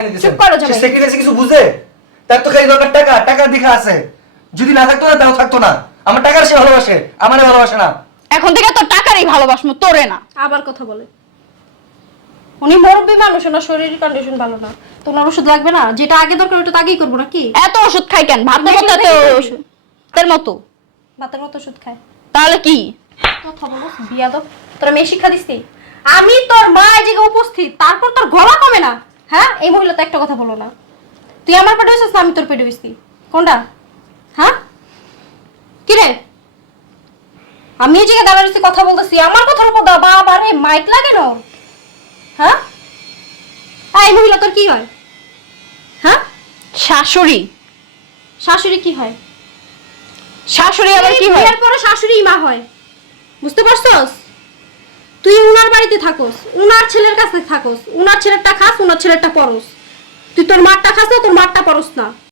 চুপ করো জামাই। সেক্রেটারি কিছু বুঝে? তার তো খালি দরকার টাকা টাকার দিকে আছে। যদি না থাকতো না তাও থাকতো না। আমার টাকার সে ভালোবাসে আমারে ভালোবাসে না। এখন থেকে তোর টাকারই ভালোবাসমু তোরে না। আবার কথা বলে। উনি মুরব্বী মানুষ ওনার শরীর কন্ডিশন ভালো না। তো ওনার ওষুধ লাগবে না? যেটা আগে দরকার ওটা তো আগেই করব নাকি? এত ওষুধ খাই কেন? ভাতের মতো এত ওষুধ। তোর মতো? ভাতের মতো ওষুধ খায়। তাহলে কি? কথা বলো বিয়াদব। তোর মেয়ে শিক্ষা দিচ্ছি আমি তোর মা এই জায়গায় হ্যাঁ? এই মহিলা তো একটা কথা বলো না। তুই আমার পেটে হয়েছিস আমি তোর পেটে হয়েছি কোনটা? হ্যাঁ? কি রে আমি এই জায়গায় দাঁড়াচ্ছি কথা বলতেছি। আমার কথার উপর দা বাবা রে মাইক লাগে না হ্যাঁ এই মহিলা তোর কি হয়? হ্যাঁ? শাশুড়ি। শাশুড়ি কি হয়? শাশুড়ি আবার কি হয়? বিয়ের পরে শাশুড়ি মা হয়। বুঝতে পারছস? বাড়িতে থাকোস, উনার ছেলের কাছে থাকোস, উনার ছেলেরটা খাস, উনার ছেলেরটা পরস তুই তোর মারটা খাস না, তোর মারটা পরস না।